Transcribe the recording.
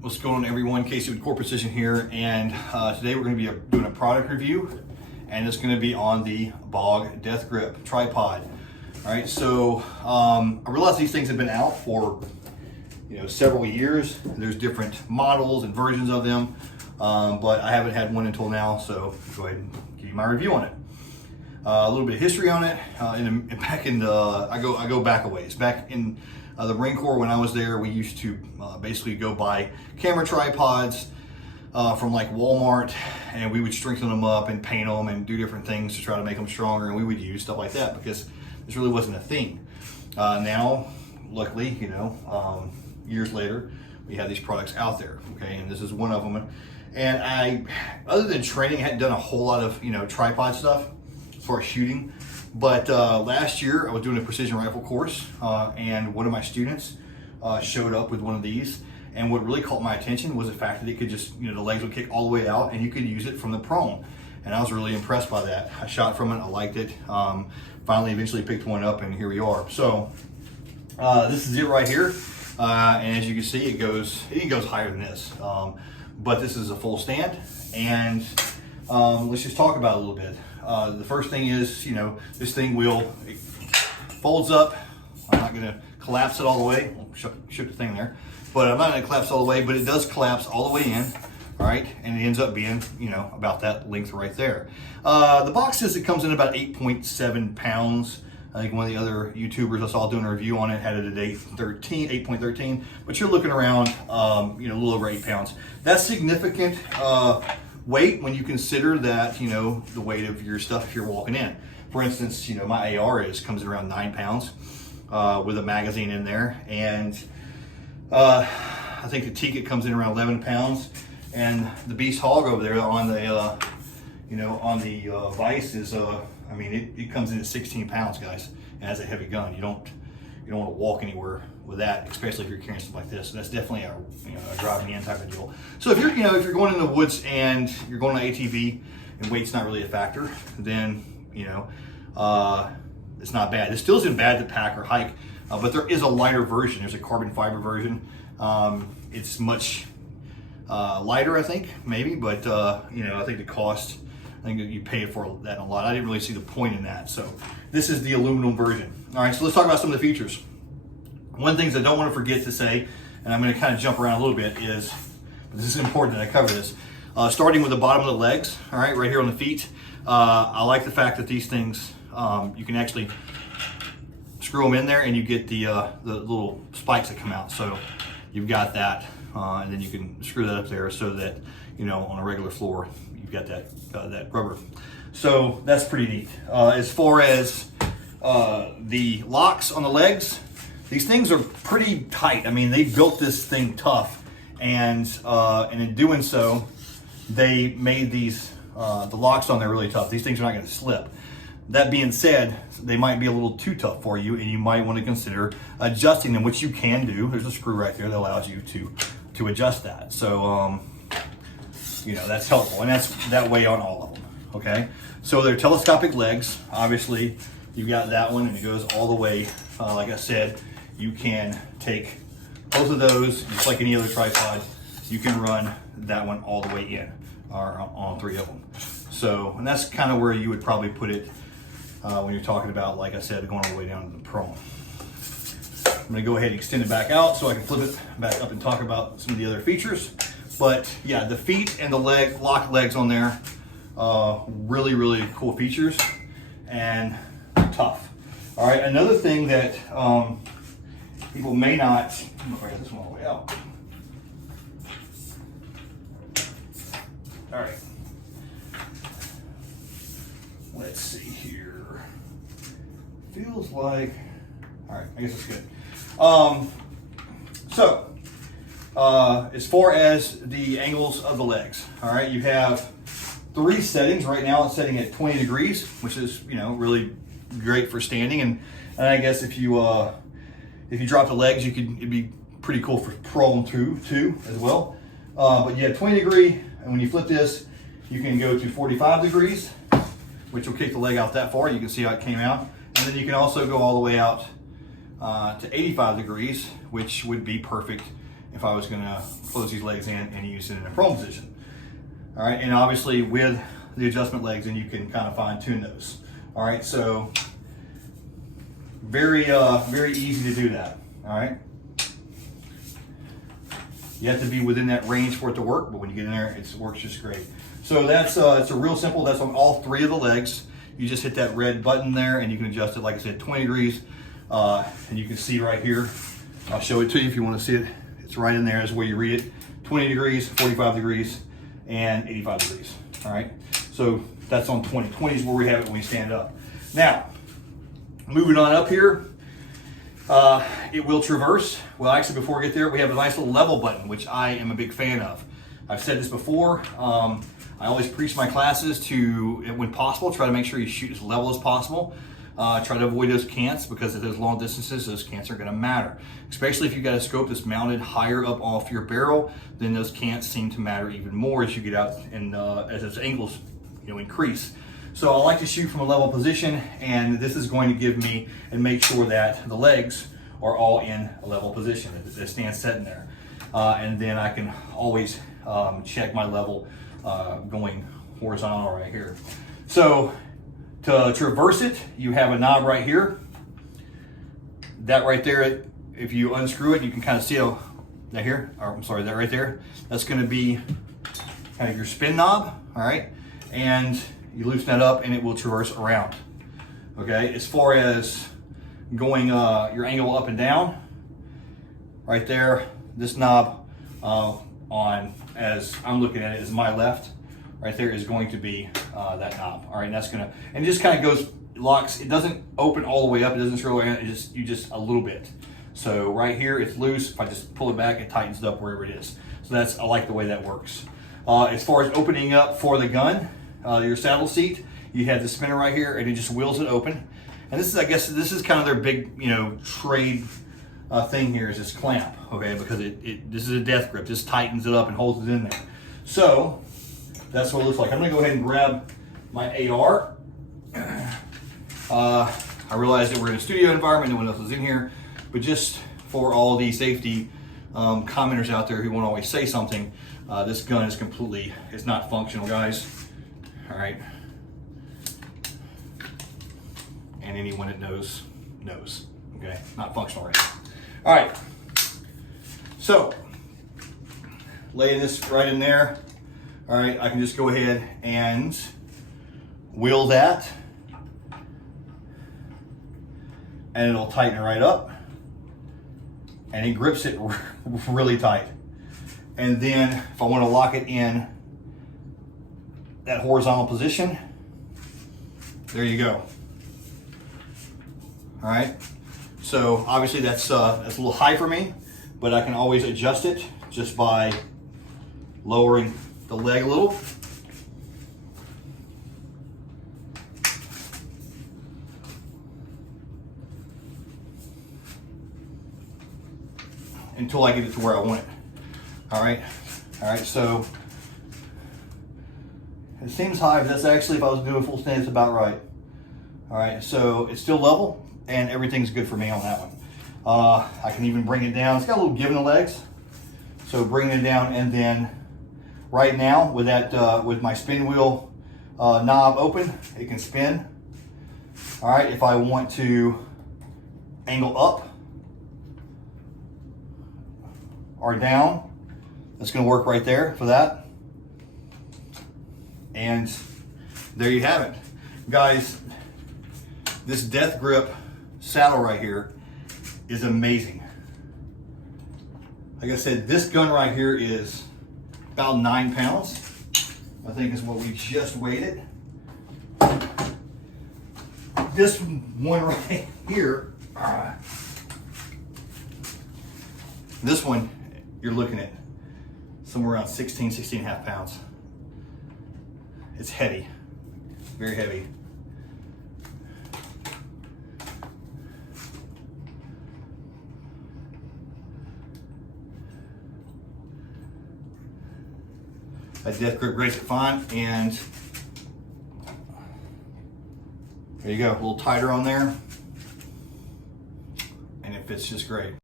What's going on, everyone? Casey with Core Precision here, and today we're going to be doing a product review, and it's going to be on the Bog Deathgrip tripod. All right, so I realize these things have been out for several years. There's different models and versions of them, but I haven't had one until now. So go ahead and give you my review on it. A little bit of history on it. I go back a ways. Back in the Marine Corps, when I was there, we used to basically go buy camera tripods from like Walmart, and we would strengthen them up and paint them and do different things to try to make them stronger, and we would use stuff like that because this really wasn't a thing. Now, luckily, years later, we have these products out there, okay, and this is one of them. And I, other than training, I hadn't done a whole lot of tripod stuff as far as shooting. But last year I was doing a precision rifle course, and one of my students showed up with one of these, and what really caught my attention was the fact that it could just, the legs would kick all the way out and you could use it from the prone. And I was really impressed by that. I shot from it, I liked it. Finally, eventually picked one up, and here we are. So this is it right here. And as you can see, it goes higher than this. But this is a full stand, and let's just talk about it a little bit. The first thing is, this thing it folds up. I'm not gonna collapse it all the way. Shook the thing there, but I'm not gonna collapse all the way, but it does collapse all the way in, all right? And it ends up being, about that length right there. The box says it comes in about 8.7 pounds. I think one of the other YouTubers I saw doing a review on it had it at 8.13, but you're looking around, a little over 8 pounds. That's significant weight when you consider that, the weight of your stuff if you're walking in. For instance, my AR comes in around 9 pounds with a magazine in there, and I think the Tikka comes in around 11 pounds, and the Beast Hog over there on the Vice is it comes in at 16 pounds, guys, and has a heavy gun. You don't want to walk anywhere with that, especially if you're carrying stuff like this. So that's definitely a drive me in type of deal. So if you're if you're going in the woods and you're going on ATV and weight's not really a factor, then it's not bad. It still isn't bad to pack or hike, but there is a lighter version. There's a carbon fiber version. It's much lighter, I think, maybe, but I think the cost, I think you pay it for that a lot. I didn't really see the point in that. So this is the aluminum version. All right, so let's talk about some of the features. One thing I don't want to forget to say, and I'm going to kind of jump around a little bit, is this is important that I cover this. Starting with the bottom of the legs, all right, right here on the feet. I like the fact that these things, you can actually screw them in there and you get the little spikes that come out. So you've got that, and then you can screw that up there so that, on a regular floor, you've got that rubber. So that's pretty neat. As far as the locks on the legs, these things are pretty tight. I mean, they built this thing tough, and in doing so, they made these the locks on there really tough. These things are not going to slip. That being said, they might be a little too tough for you, and you might want to consider adjusting them, which you can do. There's a screw right there that allows you to adjust that. So that's helpful, and that's that way on all of them. Okay, so they're telescopic legs. Obviously, you've got that one, and it goes all the way. Like I said, you can take both of those, just like any other tripod. You can run that one all the way in, or on 3 of them. So, and that's kind of where you would probably put it when you're talking about, like I said, going all the way down to the prone. I'm going to go ahead and extend it back out so I can flip it back up and talk about some of the other features. But yeah, the feet and the lock legs on there, really, really cool features, and tough. All right, another thing that people may not, I'm gonna get this one all the way out. All right, let's see here. Feels like, all right, I guess it's good. As far as the angles of the legs, all right, you have 3 settings. Right now it's setting at 20 degrees, which is, really great for standing. And I guess if you drop the legs, it'd be pretty cool for prone too as well. But yeah, 20 degree, and when you flip this, you can go to 45 degrees, which will kick the leg out that far. You can see how it came out. And then you can also go all the way out to 85 degrees, which would be perfect if I was gonna close these legs in and use it in a prone position. All right, and obviously with the adjustment legs, and you can kind of fine tune those. All right, so very easy to do that. All right. You have to be within that range for it to work, but when you get in there, it works just great. So that's it's a real simple. That's on all 3 of the legs. You just hit that red button there, and you can adjust it, like I said, 20 degrees. And you can see right here. I'll show it to you if you want to see it. It's right in there. Is where you read it. 20 degrees, 45 degrees, and 85 degrees. All right. So that's on 20. 20 is where we have it when we stand up. Now, moving on up here. It will traverse. Well, actually, before we get there, we have a nice little level button, which I am a big fan of. I've said this before. I always preach my classes to, when possible, try to make sure you shoot as level as possible. Try to avoid those cants, because at those long distances, those cants are going to matter. Especially if you've got a scope that's mounted higher up off your barrel, then those cants seem to matter even more as you get out and as those angles, increase. So I like to shoot from a level position, and this is going to give me and make sure that the legs are all in a level position. They stand setting there. And then I can always check my level going horizontal right here. So to traverse it, you have a knob right here. That right there, if you unscrew it, you can kind of see that here, or I'm sorry, that right there, that's going to be kind of your spin knob, all right? And you loosen that up and it will traverse around. Okay, as far as going your angle up and down, right there, this knob on, as I'm looking at it, is my left. Right there is going to be that knob. All right, and that's gonna, and it just kind of goes, locks. It doesn't open all the way up. It doesn't screw away. You just a little bit. So right here, it's loose. If I just pull it back, it tightens it up wherever it is. So I like the way that works. As far as opening up for the gun, your saddle seat, you have the spinner right here, and it just wheels it open. And this is, I guess, this is kind of their big, trade thing here, is this clamp, okay? Because this is a death grip. This tightens it up and holds it in there. So that's what it looks like. I'm gonna go ahead and grab my AR. I realize that we're in a studio environment, no one else is in here, but just for all the safety commenters out there who won't always say something, this gun is completely, it's not functional, guys. All right. And anyone that knows, okay? Not functional right now. All right. So, laying this right in there. All right, I can just go ahead and wheel that, and it'll tighten it right up, and it grips it really tight. And then if I want to lock it in that horizontal position, there you go. All right, so obviously that's a little high for me, but I can always adjust it just by lowering the leg a little. Until I get it to where I want it. All right, so it seems high, but that's actually, if I was doing full stand, it's about right. All right, so it's still level, and everything's good for me on that one. I can even bring it down. It's got a little give in the legs, so bringing it down, and then right now with that with my spin wheel knob open, it can spin. All right, if I want to angle up or down, that's going to work right there for that. And there you have it, guys. This Deathgrip saddle right here is amazing. Like I said, this gun right here is about 9 pounds. I think is what we just weighed it. This one right here, this one, you're looking at somewhere around 16 and a half pounds. It's heavy, very heavy. That Deathgrip grates it fine, and there you go, a little tighter on there, and it fits just great.